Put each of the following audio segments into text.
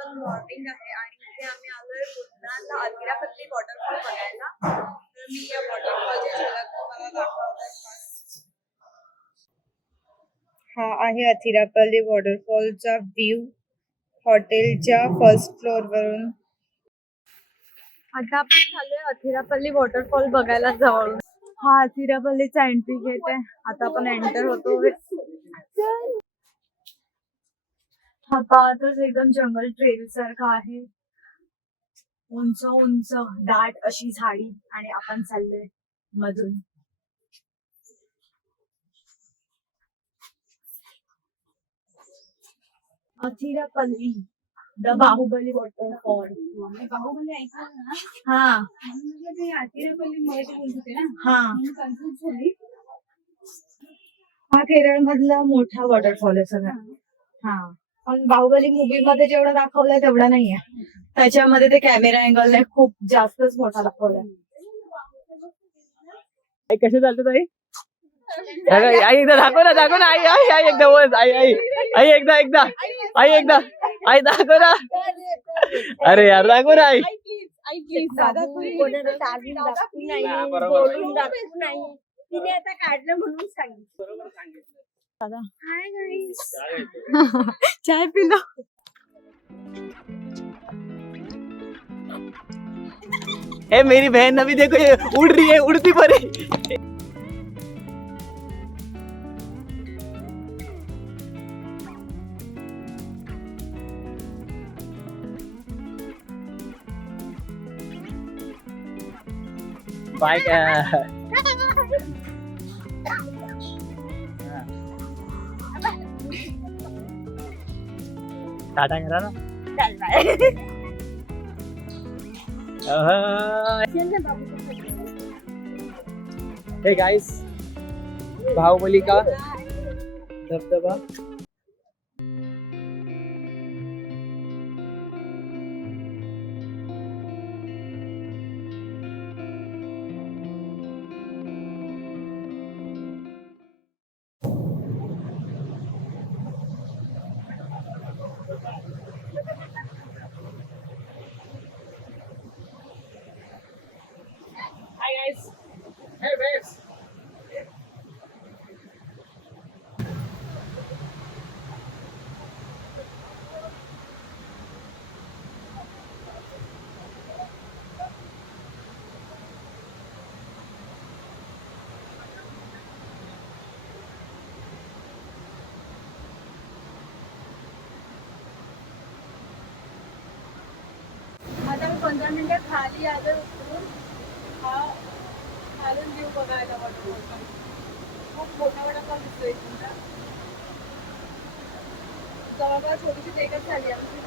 पण मॉर्निंग आहे आणि इथे आम्ही आलोय पुन्हा अथिरापल्ली वॉटरफॉल बघायला. तर मी या वॉटरफॉलची झलक तुम्हाला दाखवते फर्स्ट. हा आहे अथिरापल्ली वॉटरफॉलचा व्ह्यू हॉटेलच्या फर्स्ट फ्लोअर वरून. आता आपण चाललोय अथिरापल्ली वॉटरफॉल बघायला जवळून. हा अथिरापल्लीचा एंट्री गेट आहे. आता आपण एंटर होतोय. हा पाहतच एकदम जंगल ट्रेल सारखा आहे. उंच उंच दाट अशी झाडी आणि आपण चाललोय मधून. Athirappilly the Baahubali waterfall. बाहुबली ऐकलं ना? हा. ते अथिरापल्ली मध्ये बोलते ना. हा. कन्फ्युज झाली. हा केरळ मधला मोठा वॉटरफॉल आहे सगळा. हा. पण बाहुबली मूवी मध्ये जेवढा दाखवलाय तेवढा नाहीये. त्याच्यामध्ये ते कॅमेरा अँगल खूप जास्तच मोठा दाखवलाय. कसे चालतात आई? आई एकदा दाखव ना आई आई आई एकदा बोल आई आई आई एकदा एकदा आई एकदा आई दाखव ना. अरे यार दाखव ना आई. आई प्लीज दादा कोणाला चार्जिंग दाखवू नाही बोलून दाखवू नाही. तिने आता काढलं म्हणून सांगितलं. बरोबर सांगितलं. दादा हाय गाईस. चाय पिलो. ए मेरी बहन अभी देखो ये उड़ रही है उड़ती पर है. बाय टाटा करा ना. चल बाय. हे गाइस बाहुबली का धबधबा. Hi guys. Hey babes. आता मी 15 मिनिटं खाली आले उतरून हा खालून व्ह्यू बघायला वाटतो. खूप मोठा वडापाव दिसतोय तुमचा. जवळपास छोटीशी देखत झाली आमची.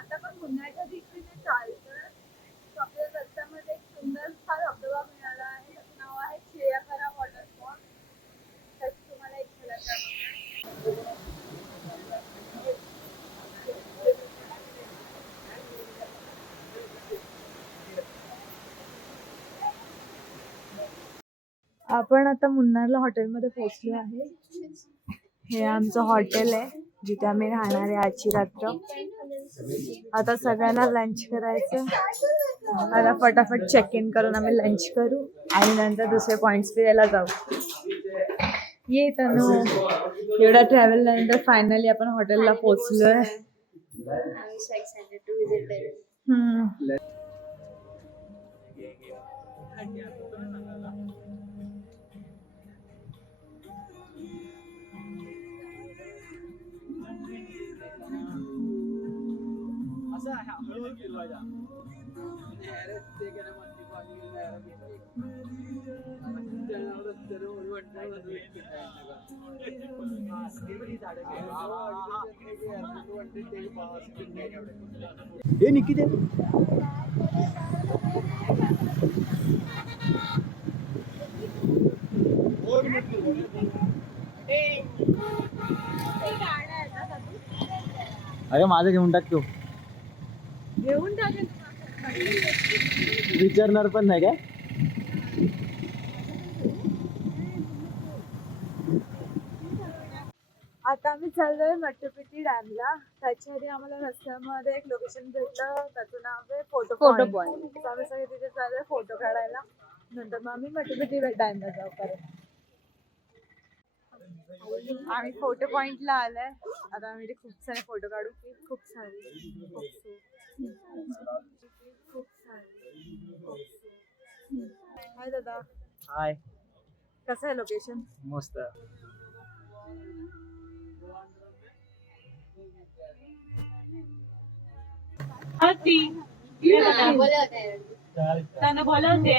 आता पण पुण्याच्या दिशेने चालतोय. आपल्या रस्त्यामध्ये एक सुंदरसा धबधबा मिळाला आहे. त्याचं नाव आहे शेयाखरा वॉटरफॉल. त्याची तुम्हाला एक झलक दाखवते. आपण आता मुन्नारला हॉटेलमध्ये पोहोचलो आहे. हे आमचं हॉटेल आहे जिथे आम्ही राहणार आहे आजची रात्र. आता सगळ्यांना लंच करायचं. आता फटाफट चेक इन करून आम्ही लंच करू आणि नंतर दुसरे पॉइंट्स फिरायला जाऊ. ये तनु. एवढा ट्रॅव्हल नंतर फायनली आपण हॉटेलला पोहोचलोय. हे निकी दे. अरे माझं घेऊन टाक तू. घेऊन टाकेल. विचारणार पण नाही काय. आता आम्ही चाललोय मट्टुपिटी डॅमला. त्याच्या आधी आम्हाला रस्त्यामध्ये एक लोकेशन भेटलं, त्याचं नाव आहे फोटो पॉइंट. आम्ही सगळे तिथे चाललोय फोटो काढायला. नंतर मग आम्ही मट्टुपिटी डॅमला जाऊ परत. आम्ही फोटो पॉइंटला आलोय. आता आम्ही इथे खूप सारे फोटो काढू. खूप सारे हाय दादा. हाय. कसं आहे लोकेशन? मस्त. त्यांना बोलवते.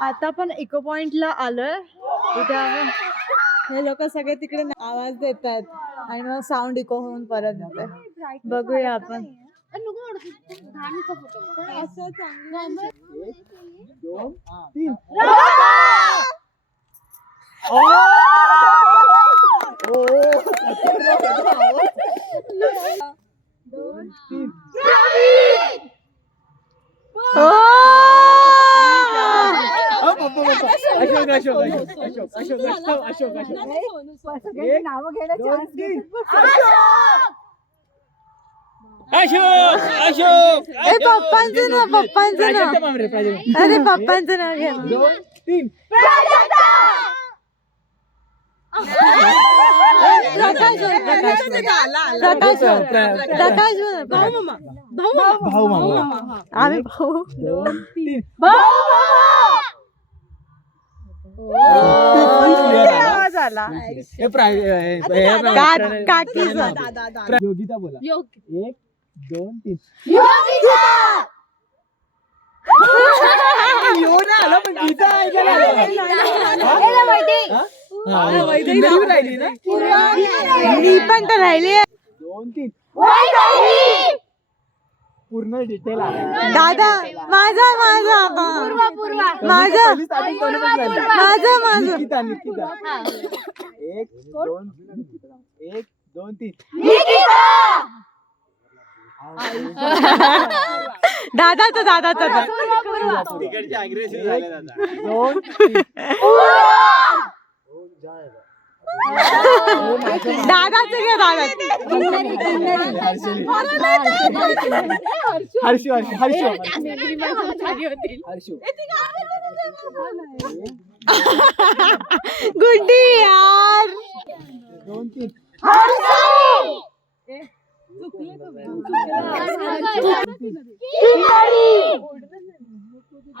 आता आपण इको पॉइंटला आलोय. इथे हे लोक सगळे तिकडे आवाज देतात आणि मग साऊंड इको होऊन परत येते. बघूया आपण. पप्पांचं नाव. अरे पप्पांचं नाव घ्या. आम्ही भाऊ. आवाज आला. योगिता बोला. 1 2 3. मी पण तर राहिली. 2 3. पूर्ण डिटेल दादा. माझा निकिता. 1 2 3. दादाचा तिकडचे अग्रेसिव्ह झाले दादा. 2 दादाचं घ्या. दादा. हर्षू. गुड्डी यार. 2 3.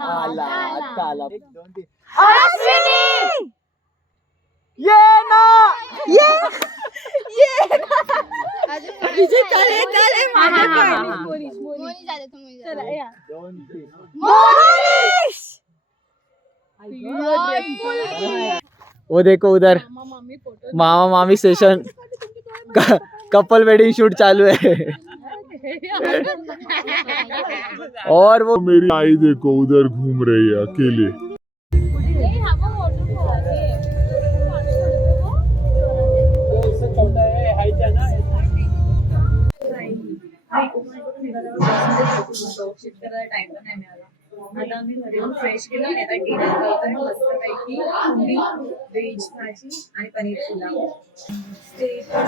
आला. 1 2 3. वो देखो उधर मामा मामी सेशन कपल वेडिंग शूट चालू है. और वो मेरी आई देखो उधर घूम रही है अकेले. आता आम्ही घरी येऊन फ्रेश केलं आणि आता डिनर करतोय मस्तपैकी. पुरी, व्हेज भाजी आणि पनीर पुलाव.